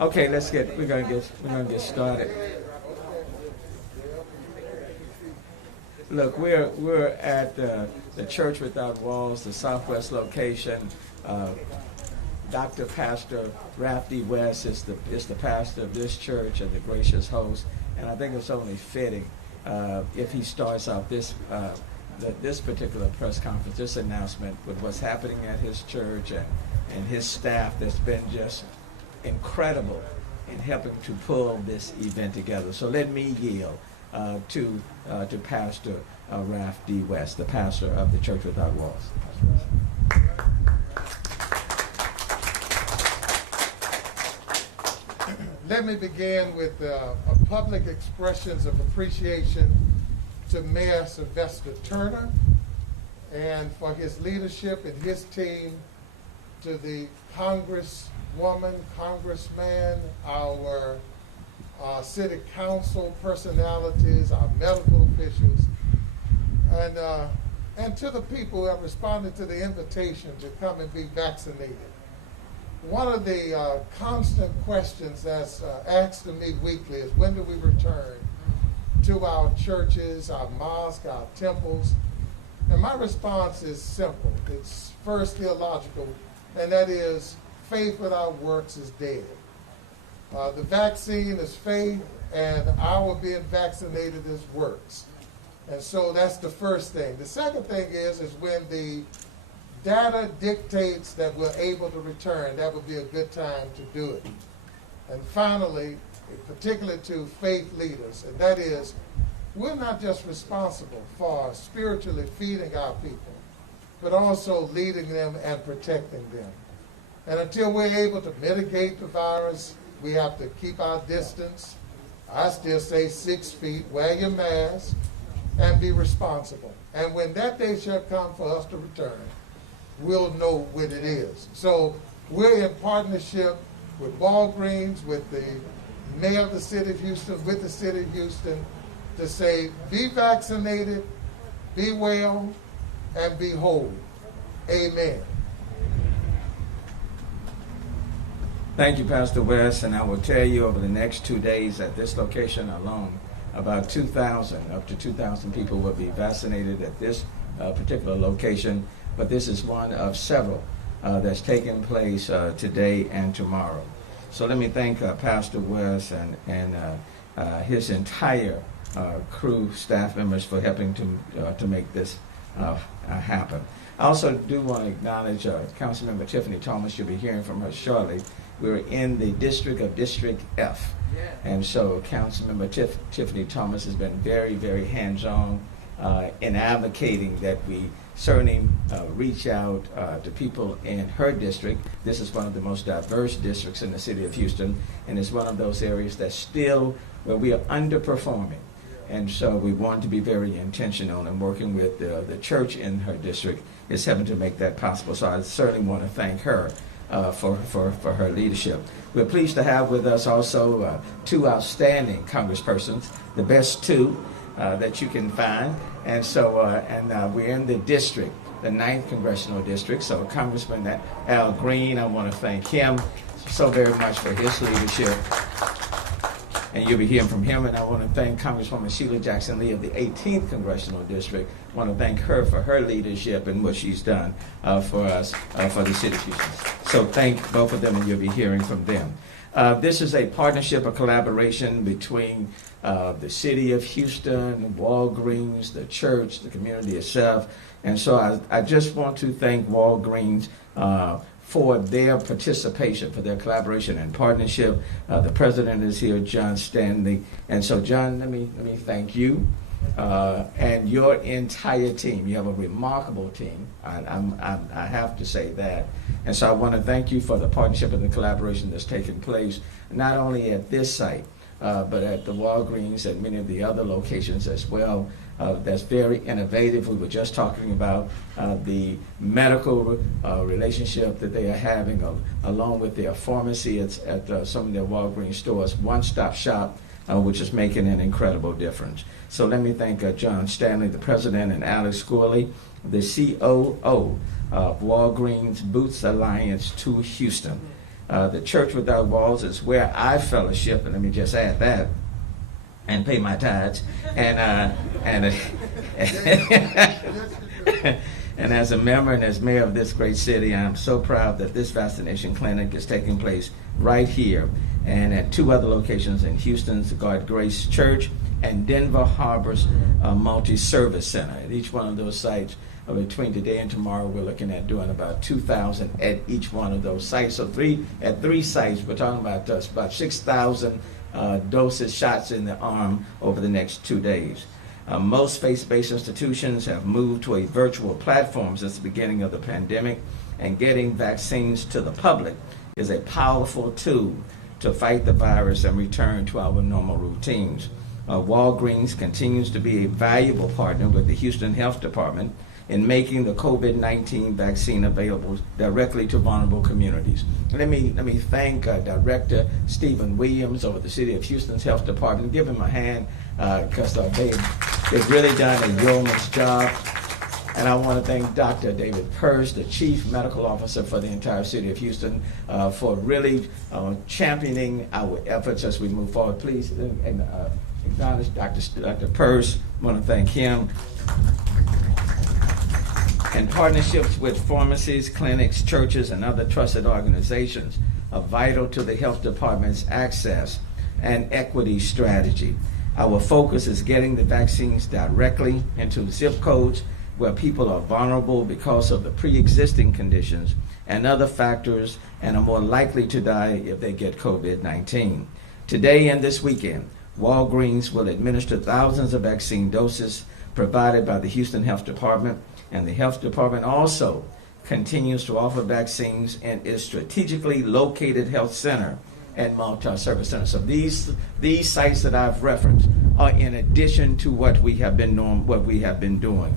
Okay, we're gonna get started. Look, we're at the Church Without Walls, the Southwest location. Dr. Pastor Ralph D. West is the pastor of this church and the gracious host, and I think it's only fitting if he starts off this particular press conference, this announcement with what's happening at his church and his staff that's been just incredible in helping to pull this event together. So let me yield to Pastor Ralph D. West, the pastor of the Church Without Walls. Let me begin with a public expressions of appreciation to Mayor Sylvester Turner and for his leadership and his team, to the congresswoman, congressman, our city council personalities, our medical officials, and to the people who have responded to the invitation to come and be vaccinated. One of the constant questions that's asked of me weekly is, when do we return to our churches, our mosques, our temples? And my response is simple. It's first theological, and that is, faith without works is dead. The vaccine is faith, and our being vaccinated is works. And so that's the first thing. The second thing is when the data dictates that we're able to return, that would be a good time to do it. And finally, particularly to faith leaders, and that is, we're not just responsible for spiritually feeding our people, but also leading them and protecting them. And until we're able to mitigate the virus, we have to keep our distance. I still say 6 feet, wear your mask, and be responsible. And when that day shall come for us to return, we'll know when it is. So we're in partnership with Walgreens, with the mayor of the city of Houston, with the city of Houston, to say, be vaccinated, be well, and be whole. Amen. Thank you, Pastor West, and I will tell you over the next 2 days at this location alone, about up to 2,000 people will be vaccinated at this particular location, but this is one of several that's taking place today and tomorrow. So let me thank Pastor West and his entire crew, staff members, for helping to make this happen. I also do want to acknowledge Councilmember Tiffany Thomas. You'll be hearing from her shortly. We're in the district of District F. And so Councilmember Tiffany Thomas has been very, very hands-on in advocating that we certainly reach out to people in her district. This is one of the most diverse districts in the city of Houston, and it's one of those areas that's still where we are underperforming. And so we want to be very intentional in working with the church in her district is having to make that possible. So I certainly want to thank her for her leadership. We're pleased to have with us also 2 outstanding congresspersons, the best 2 that you can find. And so we're in the district, the 9th Congressional District. So Congressman Al Green, I want to thank him so very much for his leadership. And you'll be hearing from him. And I want to thank Congresswoman Sheila Jackson Lee of the 18th Congressional District. I want to thank her for her leadership and what she's done for us, for the city of Houston. So thank both of them, and you'll be hearing from them. This is a partnership, a collaboration between the city of Houston, Walgreens, the church, the community itself. And so I just want to thank Walgreens for their participation, for their collaboration and partnership. The president is here, John Stanley. And so, John, let me thank you and your entire team. You have a remarkable team. I have to say that. And so I want to thank you for the partnership and the collaboration that's taken place, not only at this site, but at the Walgreens and many of the other locations as well. That's very innovative. We were just talking about the medical relationship that they are having along with their pharmacy at some of their Walgreens stores, one-stop shop, which is making an incredible difference. So let me thank John Stanley, the president, and Alex Gourley, the COO of Walgreens Boots Alliance to Houston. The Church Without Walls is where I fellowship, and let me just add that, and pay my tithes. And as a member and as mayor of this great city, I'm so proud that this vaccination clinic is taking place right here and at 2 other locations in Houston's God Grace Church and Denver Harbor's Multi-Service Center. At each one of those sites, between today and tomorrow, we're looking at doing about 2,000 at each one of those sites. So at three sites, we're talking about 6,000 doses, shots in the arm over the next 2 days. Most faith-based institutions have moved to a virtual platform since the beginning of the pandemic, and getting vaccines to the public is a powerful tool to fight the virus and return to our normal routines. Walgreens continues to be a valuable partner with the Houston Health Department in making the COVID-19 vaccine available directly to vulnerable communities. Let me thank Director Stephen Williams over the City of Houston's Health Department. Give him a hand because they've really done a yeoman's job. And I want to thank Dr. David Purse, the Chief Medical Officer for the entire City of Houston, for really championing our efforts as we move forward. Please acknowledge Dr. Purse. I want to thank him. And partnerships with pharmacies, clinics, churches, and other trusted organizations are vital to the health department's access and equity strategy. Our focus is getting the vaccines directly into zip codes where people are vulnerable because of the pre-existing conditions and other factors and are more likely to die if they get COVID-19. Today and this weekend, Walgreens will administer thousands of vaccine doses provided by the Houston Health Department, and the Health Department also continues to offer vaccines in its strategically located health center and multi-service center. So these sites that I've referenced are in addition to what we have been doing.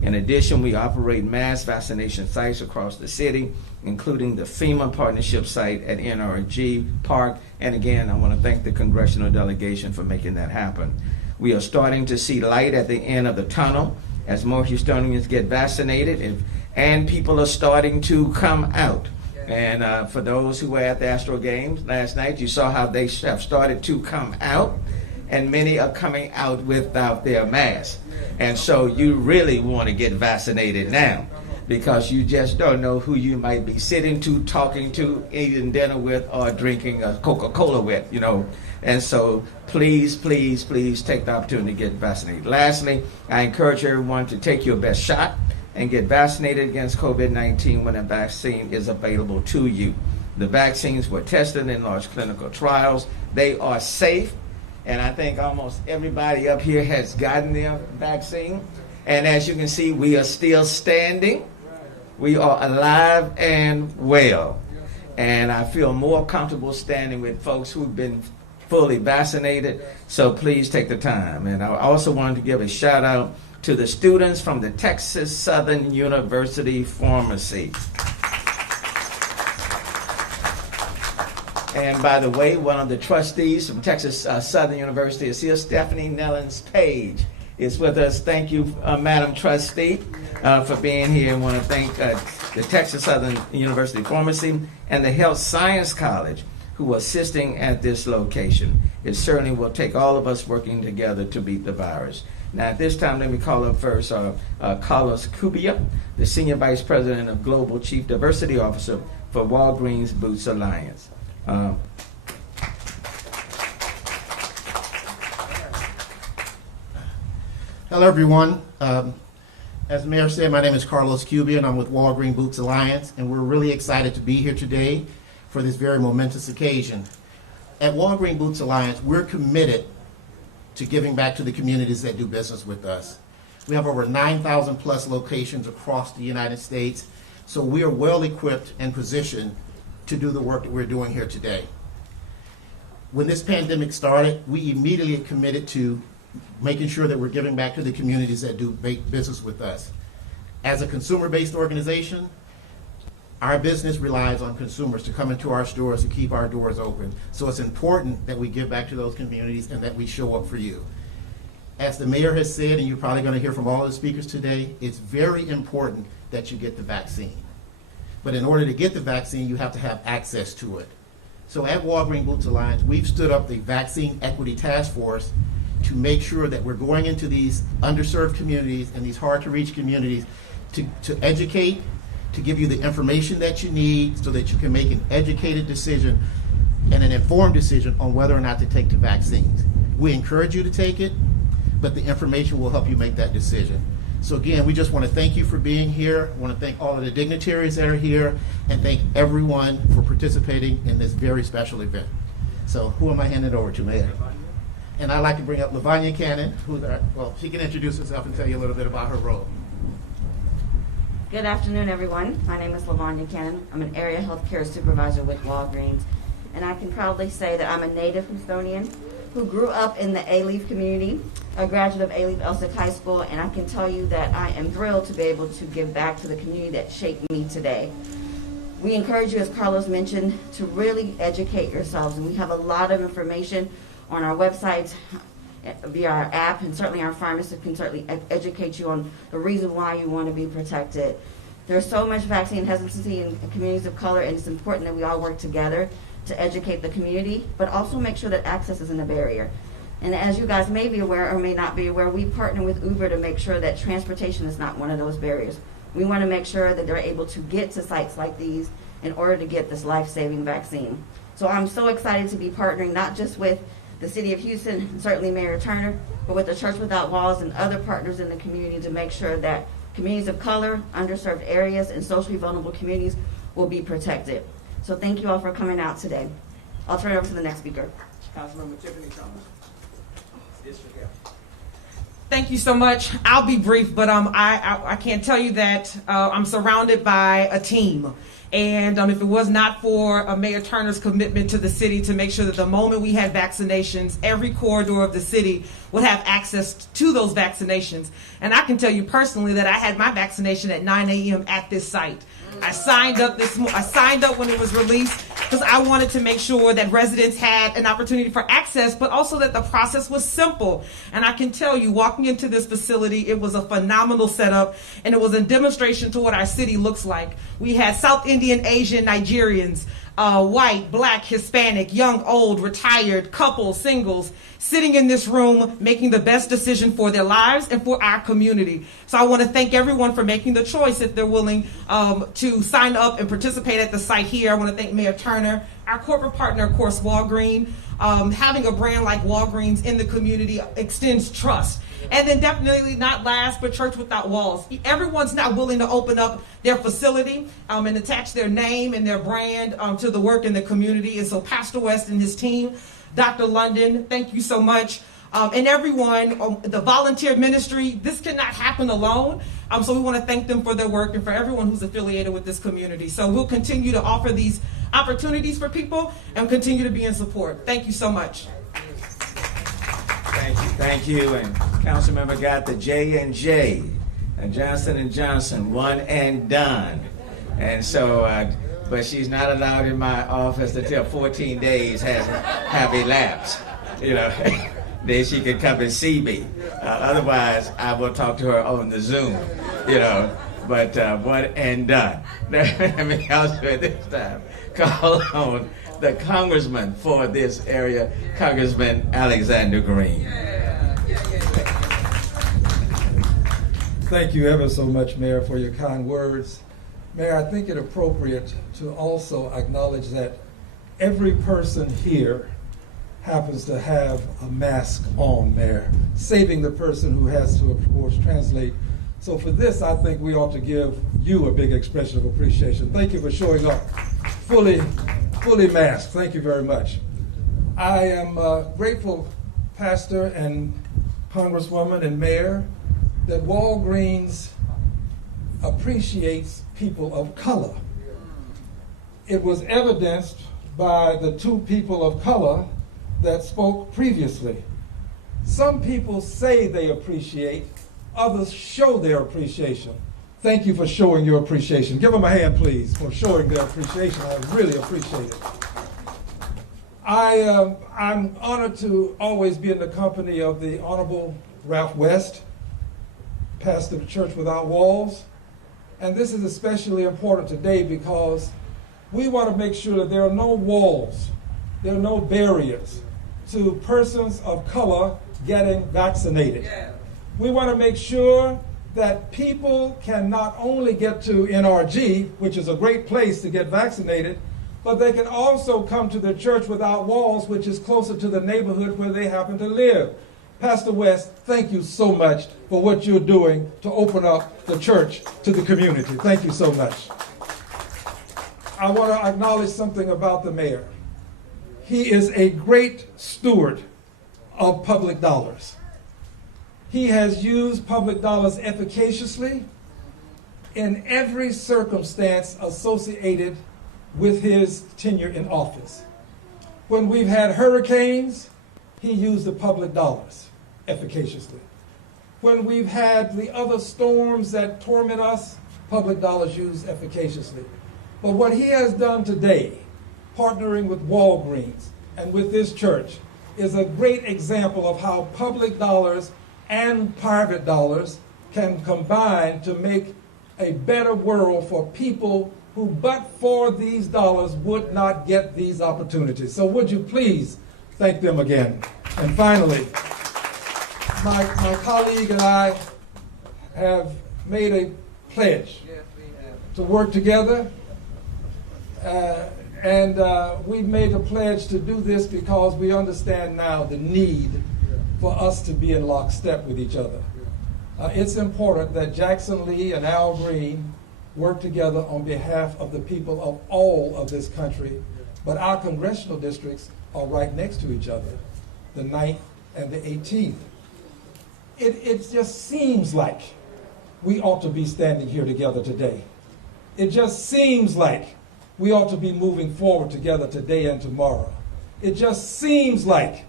In addition, we operate mass vaccination sites across the city, including the FEMA partnership site at NRG Park. And again, I want to thank the Congressional delegation for making that happen. We are starting to see light at the end of the tunnel as more Houstonians get vaccinated and people are starting to come out. And for those who were at the Astro Games last night, you saw how they have started to come out, and many are coming out without their mask. And so you really want to get vaccinated now, because you just don't know who you might be sitting to, talking to, eating dinner with, or drinking a Coca-Cola with, And so please, please, please take the opportunity to get vaccinated. Lastly, I encourage everyone to take your best shot and get vaccinated against COVID-19 when a vaccine is available to you. The vaccines were tested in large clinical trials. They are safe, and I think almost everybody up here has gotten their vaccine. And as you can see, we are still standing. We are alive and well. And I feel more comfortable standing with folks who've been fully vaccinated, so please take the time. And I also wanted to give a shout out to the students from the Texas Southern University Pharmacy. And by the way, one of the trustees from Texas Southern University is here, Stephanie Nellens Page is with us. Thank you, Madam Trustee, for being here. I want to thank the Texas Southern University Pharmacy and the Health Science College who are assisting at this location. It certainly will take all of us working together to beat the virus. Now at this time, let me call up first Carlos Cubia, the Senior Vice President of Global Chief Diversity Officer for Walgreens Boots Alliance. Hello, everyone. As the Mayor said, my name is Carlos Cubia, and I'm with Walgreens Boots Alliance, and we're really excited to be here today for this very momentous occasion. At Walgreens Boots Alliance, we're committed to giving back to the communities that do business with us. We have over 9,000 plus locations across the United States, so we are well equipped and positioned to do the work that we're doing here today. When this pandemic started, we immediately committed to making sure that we're giving back to the communities that do business with us. As a consumer-based organization, our business relies on consumers to come into our stores to keep our doors open. So it's important that we give back to those communities and that we show up for you. As the mayor has said, and you're probably going to hear from all of the speakers today, it's very important that you get the vaccine. But in order to get the vaccine, you have to have access to it. So at Walgreens Boots Alliance, we've stood up the Vaccine Equity Task Force to make sure that we're going into these underserved communities and these hard-to-reach communities to educate, to give you the information that you need so that you can make an educated decision and an informed decision on whether or not to take the vaccines. We encourage you to take it, but the information will help you make that decision. So again, we just want to thank you for being here. I want to thank all of the dignitaries that are here and thank everyone for participating in this very special event. So who am I handing it over to, Mayor? And I'd like to bring up Lavanya Cannon, she can introduce herself and tell you a little bit about her role. Good afternoon, everyone. My name is Lavanya Cannon. I'm an area healthcare supervisor with Walgreens, and I can proudly say that I'm a native Houstonian who grew up in the A-Leaf community, a graduate of A-Leaf Elsick High School, and I can tell you that I am thrilled to be able to give back to the community that shaped me today. We encourage you, as Carlos mentioned, to really educate yourselves, and we have a lot of information on our website, via our app, and certainly our pharmacist can certainly educate you on the reason why you want to be protected. There's so much vaccine hesitancy in communities of color, and it's important that we all work together to educate the community, but also make sure that access isn't a barrier. And as you guys may be aware or may not be aware, we partner with Uber to make sure that transportation is not one of those barriers. We want to make sure that they're able to get to sites like these in order to get this life-saving vaccine. So I'm so excited to be partnering not just with the City of Houston, and certainly Mayor Turner, but with the Church Without Walls and other partners in the community to make sure that communities of color, underserved areas, and socially vulnerable communities will be protected. So thank you all for coming out today. I'll turn it over to the next speaker. Councilmember Tiffany Thomas. Thank you so much. I'll be brief, but I can't tell you that I'm surrounded by a team. And if it was not for Mayor Turner's commitment to the city to make sure that the moment we had vaccinations, every corridor of the city would have access to those vaccinations. And I can tell you personally that I had my vaccination at 9 a.m. at this site. I signed up when it was released because I wanted to make sure that residents had an opportunity for access, but also that the process was simple. And I can tell you, walking into this facility, it was a phenomenal setup, and it was a demonstration to what our city looks like. We had South Indian, Asian, Nigerians, white, black, Hispanic, young, old, retired, couples, singles, sitting in this room making the best decision for their lives and for our community. So I want to thank everyone for making the choice if they're willing to sign up and participate at the site here. I want to thank Mayor Turner, our corporate partner, of course, Walgreens. Having a brand like Walgreens in the community extends trust. And then definitely not last, but Church Without Walls. Everyone's not willing to open up their facility and attach their name and their brand to the work in the community. And so Pastor West and his team, Dr. London, thank you so much. And everyone, the volunteer ministry, this cannot happen alone. So we want to thank them for their work and for everyone who's affiliated with this community. So we'll continue to offer these opportunities for people and continue to be in support. Thank you so much. Thank you. And Councilmember got the J&J, Johnson & Johnson, one and done. And so, but she's not allowed in my office until 14 days have elapsed. You know, then she can come and see me. Otherwise, I will talk to her on the Zoom. You know, but one and done. Let me also at this time call on the congressman for this area, Congressman Alexander Green. Thank you ever so much, Mayor, for your kind words. Mayor, I think it appropriate to also acknowledge that every person here happens to have a mask on, Mayor, saving the person who has to, of course, translate. So for this, I think we ought to give you a big expression of appreciation. Thank you for showing up fully masked. Thank you very much. I am grateful, Pastor and Congresswoman and Mayor, that Walgreens appreciates people of color. It was evidenced by the two people of color that spoke previously. Some people say they appreciate, others show their appreciation. Thank you for showing your appreciation. Give them a hand, please, for showing their appreciation. I really appreciate it. I'm honored to always be in the company of the Honorable Ralph West, pastor of Church Without Walls, And this is especially important today because we want to make sure that there are no walls, there are no barriers to persons of color getting vaccinated. Yeah. We want to make sure that people can not only get to NRG, which is a great place to get vaccinated, but they can also come to the church without walls, which is closer to the neighborhood where they happen to live. Pastor West, thank you so much for what you're doing to open up the church to the community. Thank you so much. I want to acknowledge something about the mayor. He is a great steward of public dollars. He has used public dollars efficaciously in every circumstance associated with his tenure in office. When we've had hurricanes, he used the public dollars efficaciously. When we've had the other storms that torment us, public dollars used efficaciously. But what he has done today, partnering with Walgreens and with this church, is a great example of how public dollars and private dollars can combine to make a better world for people who, but for these dollars, would not get these opportunities. So would you please thank them again? And finally, my colleague and I have made a pledge to work together. We've made a pledge to do this because we understand now the need for us to be in lockstep with each other. It's important that Jackson Lee and Al Green work together on behalf of the people of all of this country, but our congressional districts are right next to each other, the 9th and the 18th. It just seems like we ought to be standing here together today. It just seems like we ought to be moving forward together today and tomorrow. It just seems like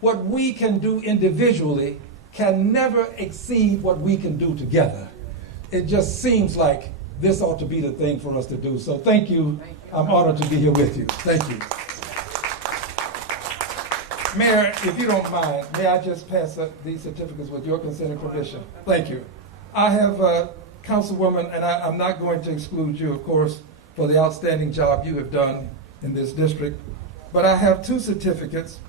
what we can do individually can never exceed what we can do together. It just seems like this ought to be the thing for us to do. So thank you. I'm honored to be here with you. Thank you. Mayor, if you don't mind, may I just pass up these certificates with your consent and permission? Thank you. I have Councilwoman, and I'm not going to exclude you, of course, for the outstanding job you have done in this district. But I have two certificates.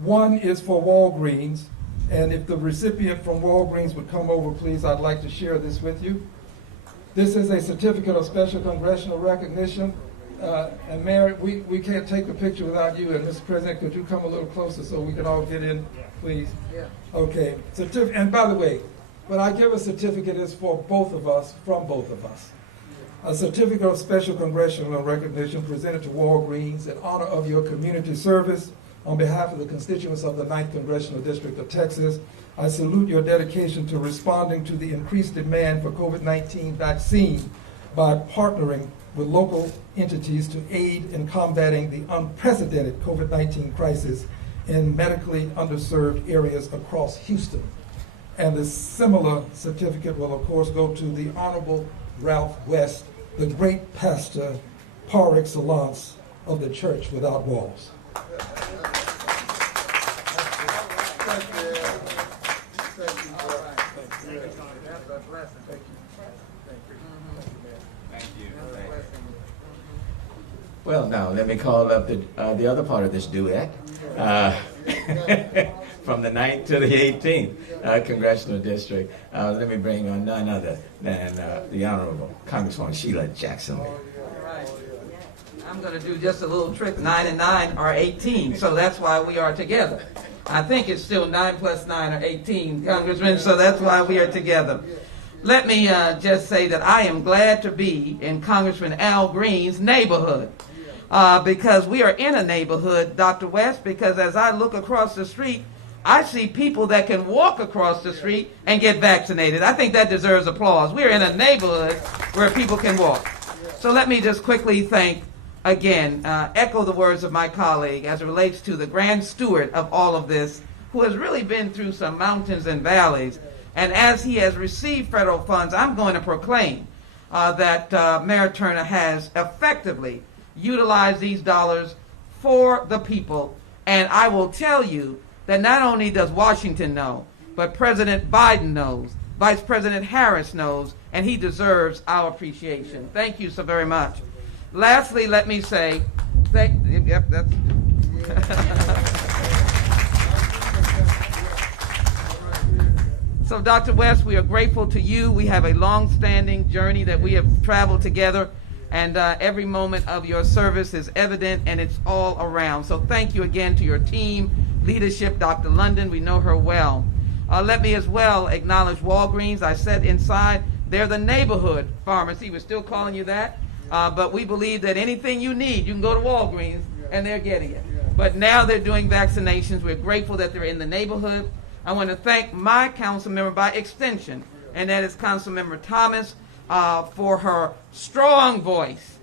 One is for Walgreens, and if the recipient from Walgreens would come over, please, I'd like to share this with you. This is a certificate of special congressional recognition. And Mayor, we can't take a picture without you. And Mr. President, could you come a little closer so we can all get in, please? Yeah. Okay. And by the way, when I give a certificate, it's for both of us, from both of us. A certificate of special congressional recognition presented to Walgreens in honor of your community service on behalf of the constituents of the 9th Congressional District of Texas. I salute your dedication to responding to the increased demand for COVID-19 vaccine by partnering with local entities to aid in combating the unprecedented COVID-19 crisis in medically underserved areas across Houston. And the similar certificate will, of course, go to the Honorable Ralph West, the great pastor par excellence of the Church Without Walls. Well, now let me call up the other part of this duet. From the 9th to the 18th Congressional District. Let me bring on none other than the Honorable Congresswoman Sheila Jackson. All right. I'm going to do just a little trick. 9 and 9 are 18, so that's why we are together. I think it's still 9 plus 9 are 18, Congressman, so that's why we are together. Let me just say that I am glad to be in Congressman Al Green's neighborhood. Because we are in a neighborhood, Dr. West, because as I look across the street, I see people that can walk across the street and get vaccinated. I think that deserves applause. We're in a neighborhood where people can walk. So let me just quickly thank, again, echo the words of my colleague as it relates to the grand steward of all of this, who has really been through some mountains and valleys. And as he has received federal funds, I'm going to proclaim that Mayor Turner has effectively utilize these dollars for the people. And I will tell you that not only does Washington know, but President Biden knows Vice President Harris knows, and he deserves our appreciation. Thank you so very much. Lastly, let me say, So, Dr. West, we are grateful to you. We have a long-standing journey that we have traveled together, and every moment of your service is evident, and it's all around. So thank you again to your team, leadership, Dr. London. We know her well. Let me as well acknowledge Walgreens. I sat inside. They're the neighborhood pharmacy. We're still calling you that, but we believe that anything you need, you can go to Walgreens, and they're getting it. But now they're doing vaccinations. We're grateful that they're in the neighborhood. I want to thank my council member by extension, and that is Councilmember Thomas, for her strong voice,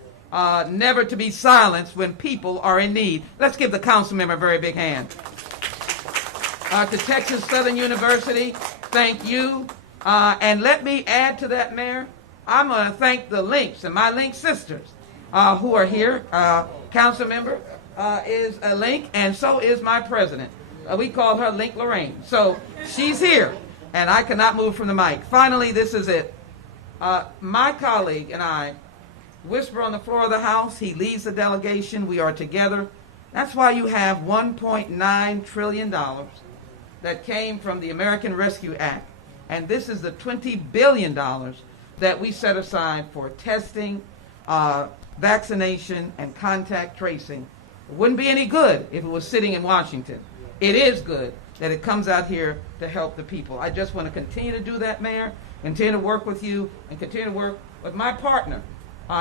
never to be silenced when people are in need. Let's give the council member a very big hand. To Texas Southern University, thank you. And let me add to that, Mayor, I'm going to thank the Links and my Link sisters who are here. Council member is a Link, and so is my president. We call her Link Lorraine. So she's here, and I cannot move from the mic. Finally, this is it. My colleague and I whisper on the floor of the House. He leads the delegation. We are together. That's why you have $1.9 trillion that came from the American Rescue Act. And this is the $20 billion that we set aside for testing, vaccination, and contact tracing. It wouldn't be any good if it was sitting in Washington. It is good that it comes out here to help the people. I just want to continue to do that, Mayor, continue to work with you, and continue to work with my partner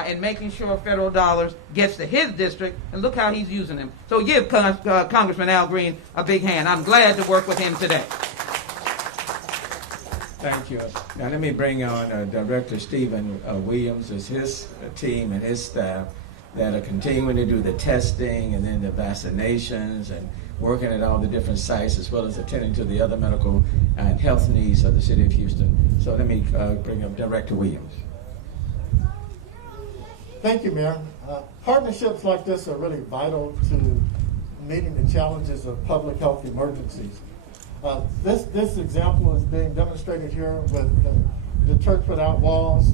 in making sure federal dollars gets to his district, and look how he's using them. So give Congressman Al Green a big hand. I'm glad to work with him today. Thank you. Now let me bring on Director Stephen Williams as his team and his staff that are continuing to do the testing and then the vaccinations and working at all the different sites, as well as attending to the other medical and health needs of the city of Houston. So let me bring up Director Williams. Thank you, Mayor. Partnerships like this are really vital to meeting the challenges of public health emergencies. This example is being demonstrated here with the Church Without Walls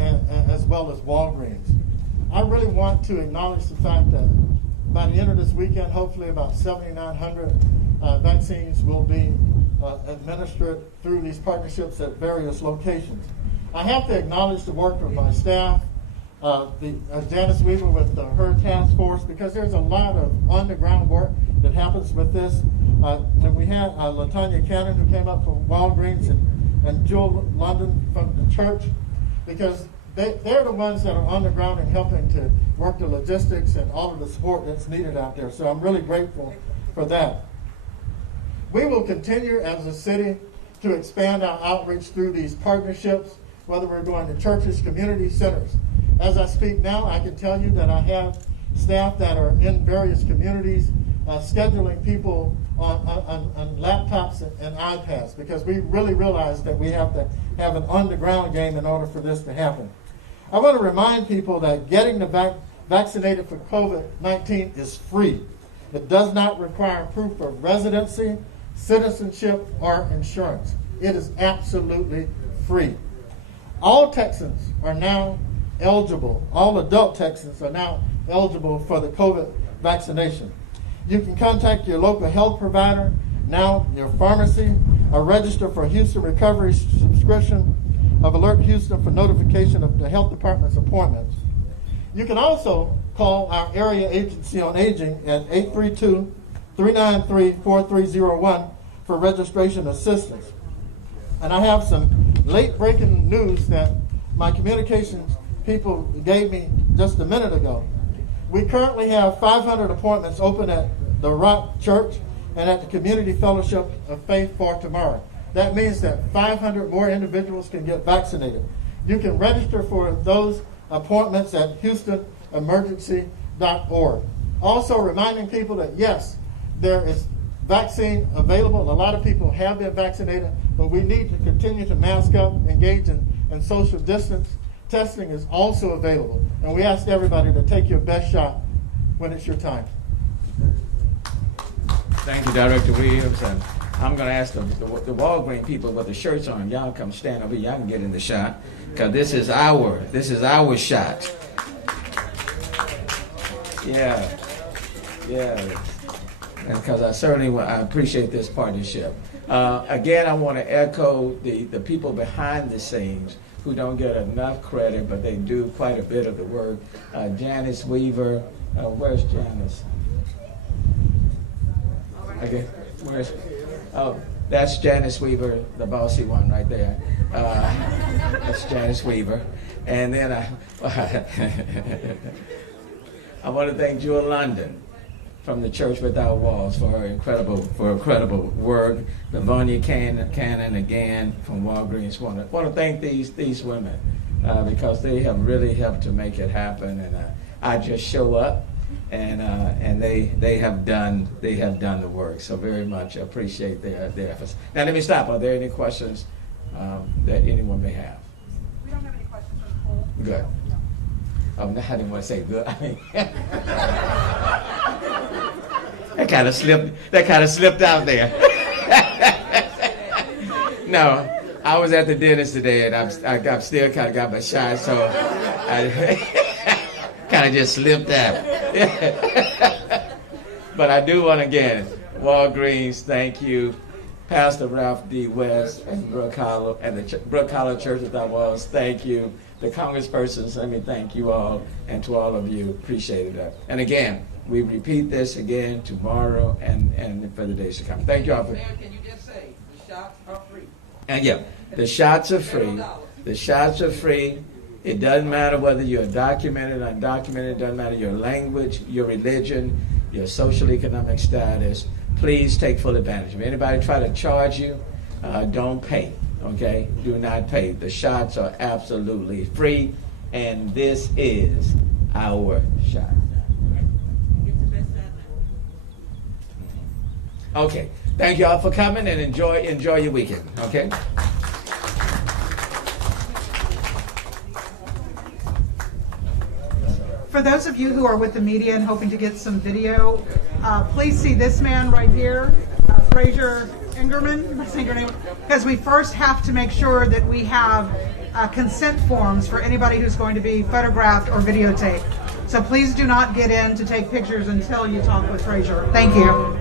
and as well as Walgreens. I really want to acknowledge the fact that by the end of this weekend, hopefully about 7,900 vaccines will be administered through these partnerships at various locations. I have to acknowledge the work of my staff, Janice Weaver with her task force, because there's a lot of on-the-ground work that happens with this. And we had LaTanya Cannon, who came up from Walgreens, and Jewel London from the church, because they're the ones that are on the ground and helping to work the logistics and all of the support that's needed out there. So I'm really grateful for that. We will continue as a city to expand our outreach through these partnerships, whether we're going to churches, community centers. As I speak now, I can tell you that I have staff that are in various communities scheduling people on laptops and iPads, because we really realize that we have to have an on-the-ground game in order for this to happen. I want to remind people that getting vaccinated for COVID-19 is free. It does not require proof of residency, citizenship, or insurance. It is absolutely free. All Texans are now eligible, all adult Texans are now eligible for the COVID vaccination. You can contact your local health provider, now your pharmacy, or register for Houston Recovery subscription of Alert Houston for notification of the health department's appointments. You can also call our area agency on aging at 832-393-4301 for registration assistance. And I have some late breaking news that my communications people gave me just a minute ago. We currently have 500 appointments open at the Rock Church and at the Community Fellowship of Faith for tomorrow. That means that 500 more individuals can get vaccinated. You can register for those appointments at HoustonEmergency.org. Also reminding people that yes, there is vaccine available. A lot of people have been vaccinated, but we need to continue to mask up, engage in social distance. Testing is also available, and we ask everybody to take your best shot when it's your time. Thank you, Director Williams. And I'm going to ask the Walgreens people with the shirts on, y'all come stand over here, y'all can get in the shot, because this is our shot. Yeah, and because I appreciate this partnership. Again, I want to echo the people behind the scenes who don't get enough credit, but they do quite a bit of the work. Janice Weaver, where's Janice? Okay, where's? Oh, that's Janice Weaver, the bossy one right there. That's Janice Weaver. And then I want to thank Jewel London from the Church Without Walls for her incredible work. Livonia Cannon again from Walgreens. Want to thank these women because they have really helped to make it happen. And I just show up, and they have done the work. So very much appreciate their efforts. Now let me stop. Are there any questions that anyone may have? We don't have any questions on the poll. Good. I didn't want to say good. I mean, that kind of slipped out there. No, I was at the dentist today, and I still kind of got my shot, so I kind of just slipped out. But I do want to, again, Walgreens, thank you. Pastor Ralph D. West and Brook Hollow and the Brook Hollow Church Without Walls, thank you. The congresspersons, let me thank you all, and to all of you, appreciate it. And again, we repeat this again tomorrow and for the days to come. Thank you all. Mayor, can you just say the shots are free? And yeah, the shots are free. The shots are free. It doesn't matter whether you're documented, undocumented. It doesn't matter your language, your religion, your social economic status. Please take full advantage. If anybody try to charge you, don't pay. Okay? Do not pay. The shots are absolutely free, and this is our shot. Okay. Thank you all for coming, and enjoy your weekend. Okay? For those of you who are with the media and hoping to get some video, please see this man right here, Fraser Ingerman, because we first have to make sure that we have consent forms for anybody who's going to be photographed or videotaped. So please do not get in to take pictures until you talk with Fraser. Thank you.